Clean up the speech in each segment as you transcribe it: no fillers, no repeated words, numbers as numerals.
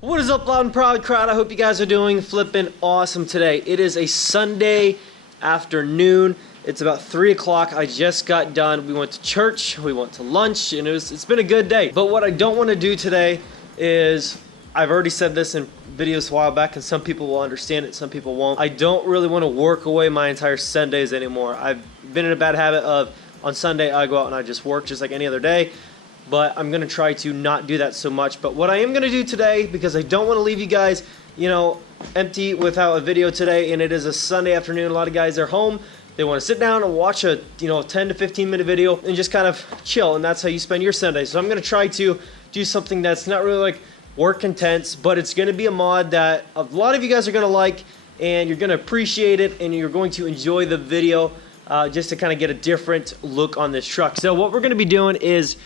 What is up, loud and proud crowd? I hope you guys are doing flippin' awesome today. It is a Sunday afternoon. It's about 3 o'clock. I just got done. We went to church, we went to lunch, and it's been a good day. But what I don't want to do today is, I've already said this in videos a while back, and some people will understand it, some people won't. I don't really want to work away my entire Sundays anymore. I've been in a bad habit of, on Sunday, I go out and I just work just like any other day. But I'm going to try to not do that so much. But what I am going to do today, because I don't want to leave you guys, empty without a video today, and it is a Sunday afternoon. A lot of guys are home. They want to sit down and watch a 10 to 15 minute video and just kind of chill, and that's how you spend your Sunday. So I'm going to try to do something that's not really like work intense, but it's going to be a mod that a lot of you guys are going to like, and you're going to appreciate it, and you're going to enjoy the video just to kind of get a different look on this truck. So what we're going to be doing is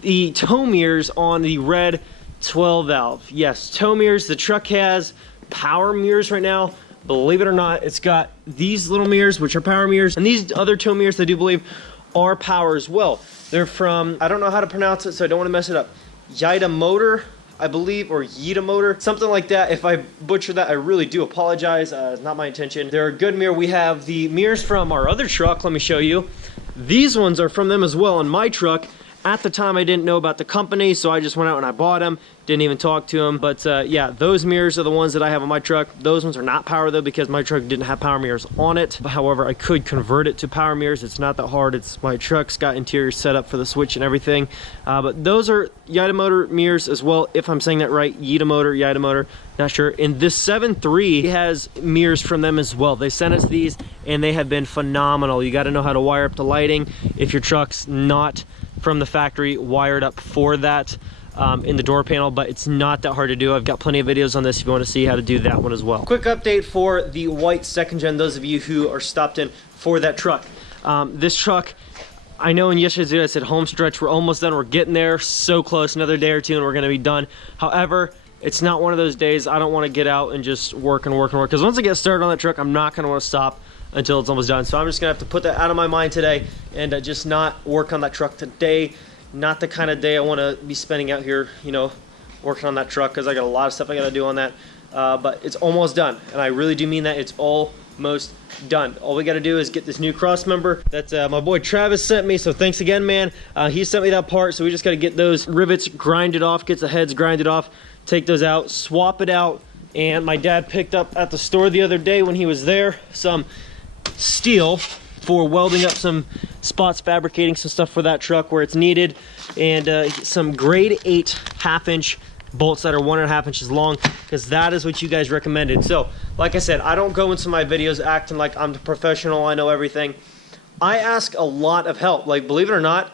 the tow mirrors on the red 12 valve. Yes, tow mirrors. The truck has power mirrors right now. Believe it or not, it's got these little mirrors, which are power mirrors, and these other tow mirrors, I do believe, are power as well. They're from, I don't know how to pronounce it, so I don't want to mess it up. Yitamotor, I believe, or Yitamotor, something like that. If I butcher that, I really do apologize. It's not my intention. They're a good mirror. We have the mirrors from our other truck. Let me show you. These ones are from them as well on my truck. At the time, I didn't know about the company, so I just went out and I bought them. Didn't even talk to them. But yeah, those mirrors are the ones that I have on my truck. Those ones are not power though, because my truck didn't have power mirrors on it. However, I could convert it to power mirrors. It's not that hard. It's my truck's got interior set up for the switch and everything. But those are Yitamotor mirrors as well, if I'm saying that right. Yitamotor, not sure. And this 7.3 has mirrors from them as well. They sent us these and they have been phenomenal. You got to know how to wire up the lighting if your truck's not from the factory wired up for that in the door panel, but it's not that hard to do. I've got plenty of videos on this if you want to see how to do that one as well. Quick update for the white second gen, those of you who are stopped in for that truck. This truck, I know in yesterday's video I said home stretch, we're almost done, we're getting there, so close, another day or two and we're going to be done. However, it's not one of those days I don't want to get out and just work, because once I get started on that truck, I'm not going to want to stop until it's almost done. So I'm just gonna have to put that out of my mind today and just not work on that truck today. Not the kind of day I want to be spending out here, working on that truck, because I got a lot of stuff I got to do on that. But it's almost done, and I really do mean that. It's almost done. All we got to do is get this new cross member that my boy Travis sent me. So thanks again, man. He sent me that part, so we just got to get those rivets grinded off, get the heads grinded off, take those out, swap it out. And my dad picked up at the store the other day when he was there some steel for welding up some spots, fabricating some stuff for that truck where it's needed, and some grade 8 half-inch bolts that are 1.5 inches long, because that is what you guys recommended. So like I said, I don't go into my videos acting like I'm the professional, I know everything. I ask a lot of help. Like, believe it or not,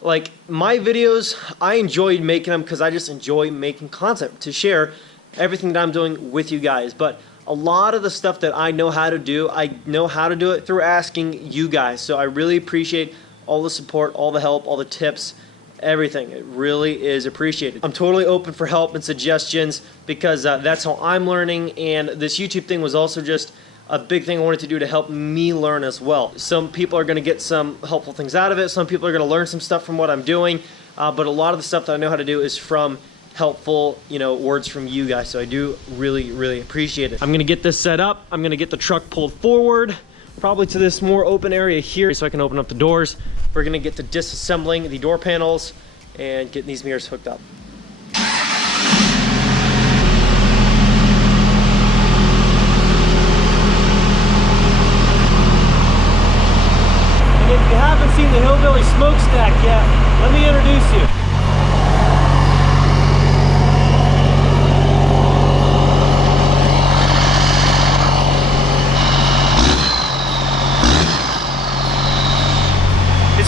like my videos, I enjoy making them because I just enjoy making content to share everything that I'm doing with you guys. But a lot of the stuff that I know how to do, I know how to do it through asking you guys. So I really appreciate all the support, all the help, all the tips, everything. It really is appreciated. I'm totally open for help and suggestions, because that's how I'm learning, and this YouTube thing was also just a big thing I wanted to do to help me learn as well. Some people are going to get some helpful things out of it. Some people are going to learn some stuff from what I'm doing, but a lot of the stuff that I know how to do is from helpful words from you guys, so I do really appreciate it. I'm gonna get this set up. I'm gonna get the truck pulled forward, probably to this more open area here, so I can open up the doors. We're gonna get to disassembling the door panels and getting these mirrors hooked up. And if you haven't seen the Hillbilly Smokestack yet, let me introduce you.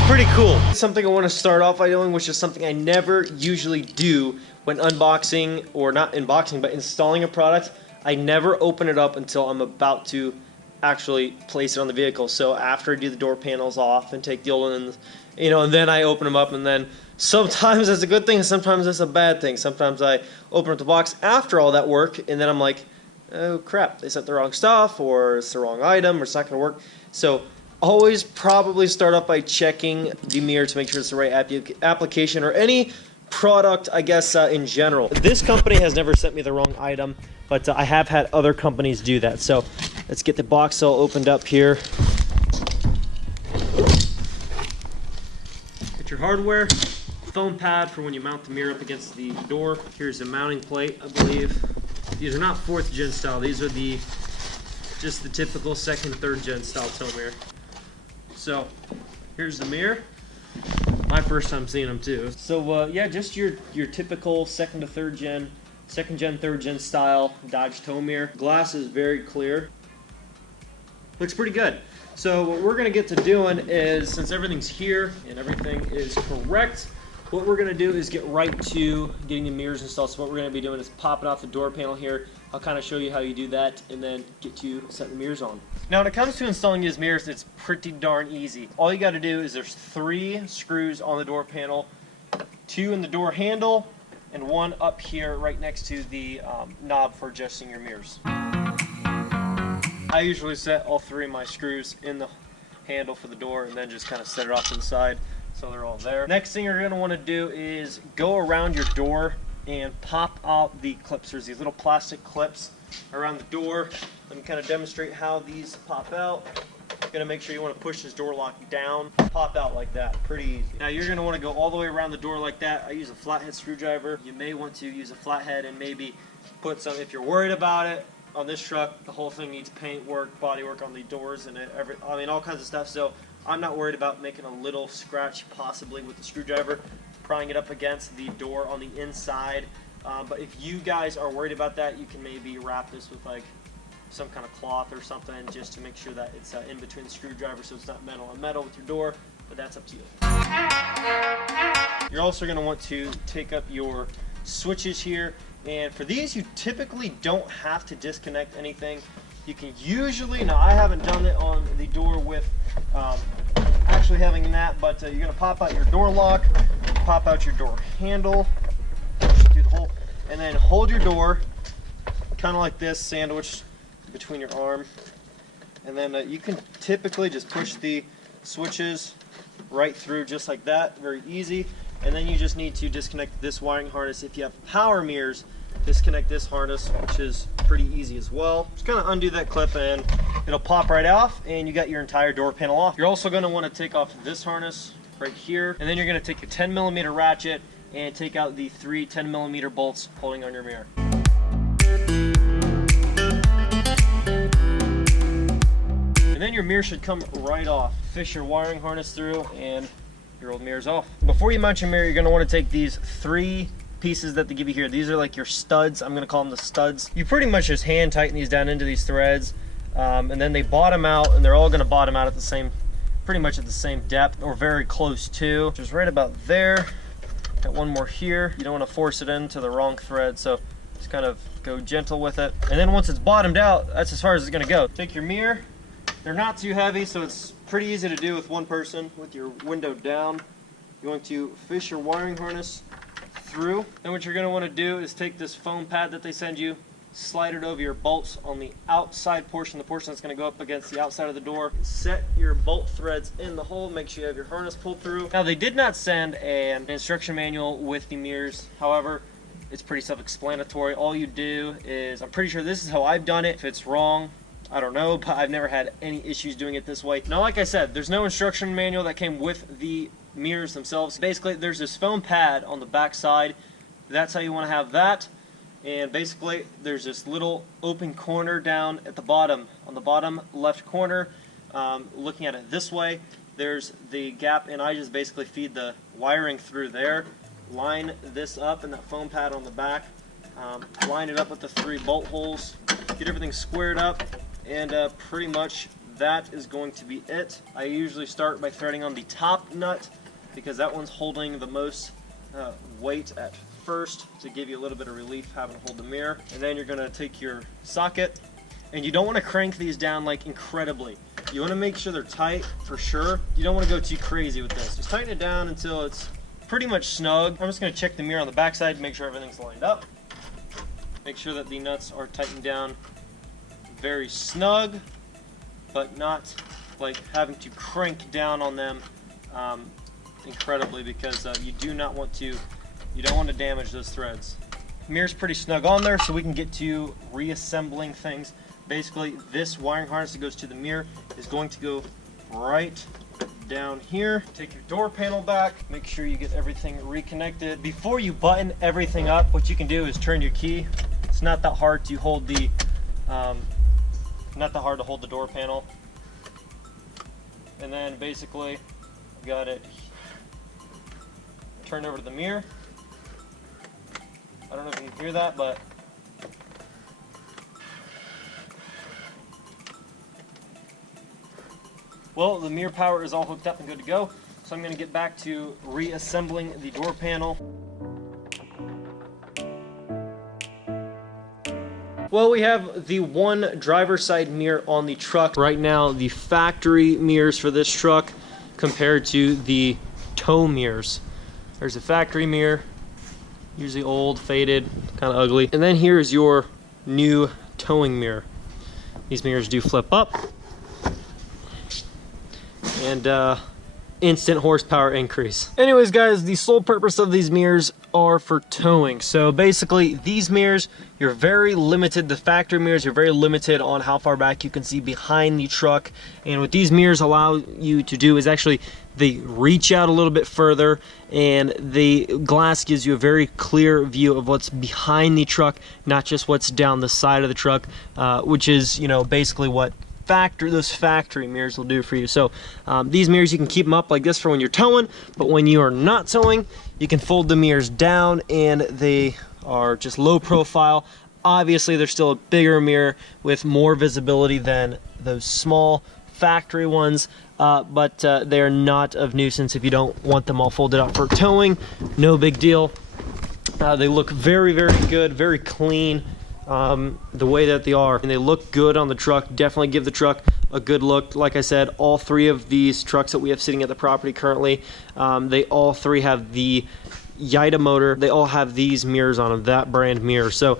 Pretty cool. Something I want to start off by doing, which is something I never usually do when unboxing, or not unboxing, but installing a product. I never open it up until I'm about to actually place it on the vehicle. So after I do the door panels off and take the old ones, and then I open them up, and then sometimes that's a good thing, sometimes that's a bad thing. Sometimes I open up the box after all that work, and then I'm like, oh crap, they sent the wrong stuff, or it's the wrong item, or it's not going to work. So always probably start off by checking the mirror to make sure it's the right application, or any product, I guess, in general. This company has never sent me the wrong item, but I have had other companies do that. So let's get the box all opened up here. Get your hardware, foam pad for when you mount the mirror up against the door. Here's the mounting plate, I believe. These are not 4th gen style. These are just the typical 2nd, 3rd gen style tow mirror. So here's the mirror. My first time seeing them too. So yeah, just your typical 2nd to 3rd gen, 2nd gen, 3rd gen style Dodge tow mirror. Glass is very clear. Looks pretty good. So what we're gonna get to doing is, since everything's here and everything is correct, what we're gonna do is get right to getting the mirrors installed. So what we're gonna be doing is popping off the door panel here. I'll kind of show you how you do that and then get to set the mirrors on. Now when it comes to installing these mirrors, it's pretty darn easy. All you gotta do is there's 3 screws on the door panel, 2 in the door handle, and 1 up here right next to the knob for adjusting your mirrors. I usually set all 3 of my screws in the handle for the door and then just kind of set it off to the side so they're all there. Next thing you're going to want to do is go around your door and pop out the clips. There's these little plastic clips around the door. Let me kind of demonstrate how these pop out. You're going to make sure you want to push this door lock down, pop out like that, pretty easy. Now you're going to want to go all the way around the door like that. I use a flathead screwdriver. You may want to use a flathead and maybe put some, if you're worried about it. On this truck, the whole thing needs paint work, body work on the doors, and all kinds of stuff. So I'm not worried about making a little scratch possibly with the screwdriver, prying it up against the door on the inside. But if you guys are worried about that, you can maybe wrap this with like some kind of cloth or something just to make sure that it's in between the screwdriver so it's not metal on metal with your door, but that's up to you. You're also going to want to take up your switches here. And for these, you typically don't have to disconnect anything. You can usually, now I haven't done it on the door with actually having that, but you're going to pop out your door lock, pop out your door handle, push through the hole, and then hold your door kind of like this, sandwiched between your arm. And then you can typically just push the switches right through just like that, very easy. And then you just need to disconnect this wiring harness. If you have power mirrors, disconnect this harness, which is pretty easy as well. Just kind of undo that clip and it'll pop right off and you got your entire door panel off. You're also going to want to take off this harness right here, and then you're going to take your 10mm ratchet and take out the 3 10mm bolts holding on your mirror. And then your mirror should come right off. Fish your wiring harness through and your old mirror's off. Before you mount your mirror, you're going to want to take these 3 pieces that they give you here. These are like your studs. I'm going to call them the studs. You pretty much just hand tighten these down into these threads, and then they bottom out, and they're all going to bottom out at the same, pretty much at the same depth or very close to. Just right about there. Got one more here. You don't want to force it into the wrong thread, so just kind of go gentle with it. And then once it's bottomed out, that's as far as it's going to go. Take your mirror. They're not too heavy, so it's pretty easy to do with one person with your window down. You're going to fish your wiring harness through. Then what you're going to want to do is take this foam pad that they send you, slide it over your bolts on the outside portion, the portion that's going to go up against the outside of the door. Set your bolt threads in the hole, make sure you have your harness pulled through. Now they did not send an instruction manual with the mirrors, however, it's pretty self-explanatory. All you do is, I'm pretty sure this is how I've done it. If it's wrong, I don't know, but I've never had any issues doing it this way. Now, like I said, there's no instruction manual that came with the mirrors themselves. Basically, there's this foam pad on the back side. That's how you want to have that. And basically, there's this little open corner down at the bottom. On the bottom left corner, looking at it this way, there's the gap, and I just basically feed the wiring through there. Line this up in that foam pad on the back. Line it up with the 3 bolt holes. Get everything squared up. And pretty much that is going to be it. I usually start by threading on the top nut because that one's holding the most weight at first to give you a little bit of relief having to hold the mirror. And then you're going to take your socket, and you don't want to crank these down like incredibly. You want to make sure they're tight for sure. You don't want to go too crazy with this. Just tighten it down until it's pretty much snug. I'm just going to check the mirror on the back side to make sure everything's lined up. Make sure that the nuts are tightened down very snug, but not like having to crank down on them incredibly, because you do not want to You don't want to damage those threads. Mirror's pretty snug on there, so we can get to reassembling things. Basically, this wiring harness that goes to the mirror is going to go right down here. Take your door panel back, make sure you get everything reconnected. Before you button everything up, what you can do is turn your key. It's not that hard to hold the door panel. And then basically, got it turned over to the mirror. I don't know if you can hear that, but well, the mirror power is all hooked up and good to go. So I'm going to get back to reassembling the door panel. Well, we have the one driver's side mirror on the truck. Right now, the factory mirrors for this truck compared to the tow mirrors. There's a factory mirror, usually old, faded, kind of ugly. And then here's your new towing mirror. These mirrors do flip up. And instant horsepower increase. Anyways, guys, the sole purpose of these mirrors are for towing. So basically, these mirrors, you're very limited. The factory mirrors, you're very limited on how far back you can see behind the truck. And what these mirrors allow you to do is actually they reach out a little bit further, and the glass gives you a very clear view of what's behind the truck, not just what's down the side of the truck, which is, you know, basically what those factory mirrors will do for you. So these mirrors, you can keep them up like this for when you're towing, but when you are not towing, you can fold the mirrors down and they are just low profile. Obviously, they're still a bigger mirror with more visibility than those small factory ones, but they are not of nuisance if you don't want them all folded up for towing. No big deal. They look very, very good, very clean. The way that they are, and they look good on the truck. Definitely give the truck a good look. Like I said, all three of these trucks that we have sitting at the property currently, they all three have the Yitamotor. They all have these mirrors on them, that brand mirror. So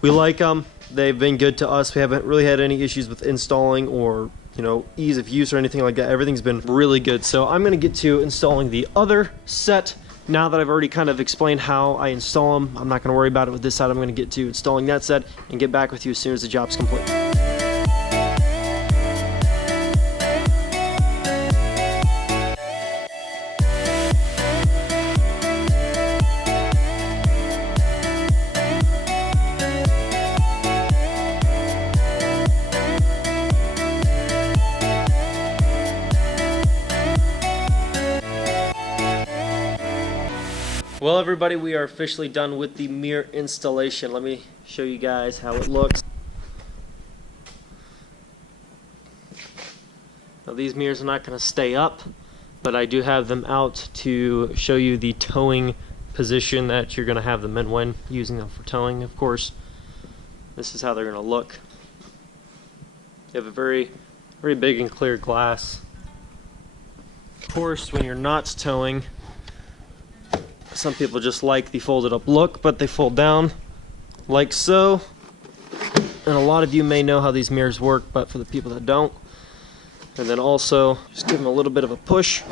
we like them. They've been good to us. We haven't really had any issues with installing or, you know, ease of use or anything like that. Everything's been really good. So I'm going to get to installing the other set. Now that I've already kind of explained how I install them, I'm not going to worry about it with this side. I'm going to get to installing that set and get back with you as soon as the job's complete. Well, everybody, we are officially done with the mirror installation. Let me show you guys how it looks. Now, these mirrors are not going to stay up, but I do have them out to show you the towing position that you're going to have them in when using them for towing, of course. This is how they're going to look. You have a very, very big and clear glass. Of course, when you're not towing, some people just like the folded up look, but they fold down like so. And a lot of you may know how these mirrors work, but for the people that don't, and then also just give them a little bit of a push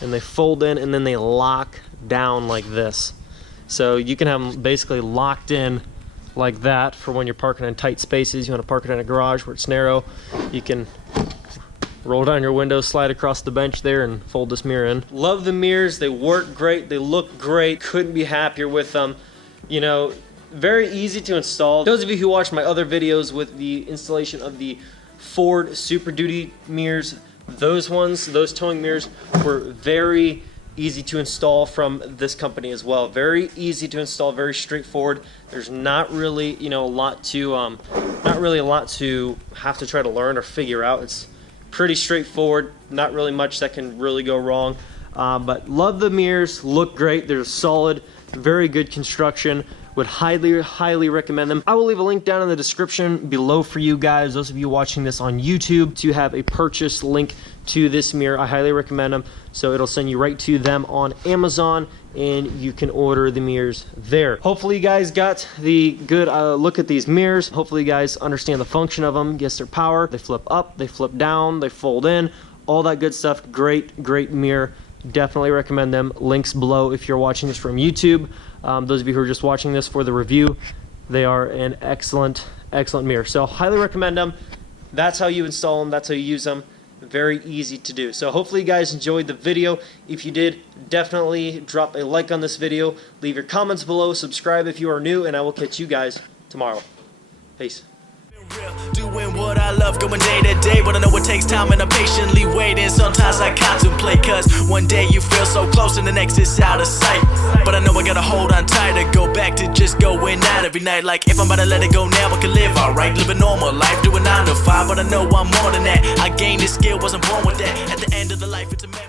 and they fold in and then they lock down like this. So you can have them basically locked in like that for when you're parking in tight spaces. You want to park it in a garage where it's narrow. You can roll down your window, slide across the bench there, and fold this mirror in. Love the mirrors. They work great. They look great. Couldn't be happier with them. You know, very easy to install. Those of you who watched my other videos with the installation of the Ford Super-Duty mirrors, those towing mirrors were very easy to install from this company as well. Very easy to install, very straightforward. There's not really, you know, a lot to have to try to learn or figure out. It's pretty straightforward, not really much that can really go wrong, but love the mirrors, look great, they're solid, very good construction, would highly recommend them. I will leave a link down in the description below for you guys, those of you watching this on YouTube, to have a purchase link to this mirror. I highly recommend them, so it'll send you right to them on Amazon, and you can order the mirrors there. Hopefully you guys got the good look at these mirrors. Hopefully you guys understand the function of them. Yes, their power. They flip up, they flip down, they fold in, all that good stuff. Great mirror. Definitely recommend them. Links below if you're watching this from YouTube. Those of you who are just watching this for the review, they are an excellent mirror. So highly recommend them. That's how you install them. That's how you use them. Very easy to do. So hopefully you guys enjoyed the video. If you did, definitely drop a like on this video. Leave your comments below. Subscribe if you are new, and I will catch you guys tomorrow. Peace. Doing what I love, going day to day, but I know it takes time and I'm patiently waiting. Sometimes I contemplate, cause one day you feel so close and the next is out of sight. But I know I gotta hold on tight to go back to just going out every night. Like if I'm about to let it go now, I can live alright, live a normal life, doing 9 to 5. But I know I'm more than that. I gained this skill, wasn't born with that. At the end of the life, it's a memory.